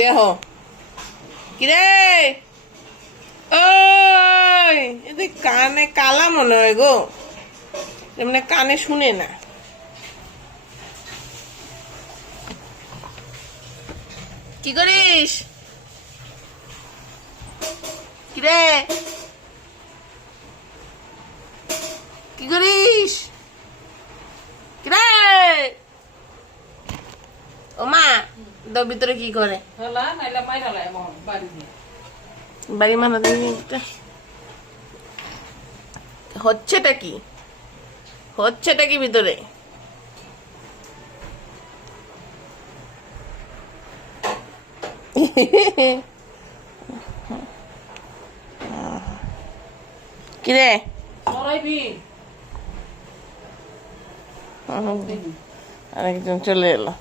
দেহ কিরে ওই এদি কানে কালা মনে হয় গো, এমনি কানে শুনে না। কি করিস কিরে, কি করিস কিরে? ও মা তোর ভিতরে কি করে? বাড়ি মানা হচ্ছেটা কি, হচ্ছেটা কি ভিতরে? কিরে আরেকজন চলে এলো।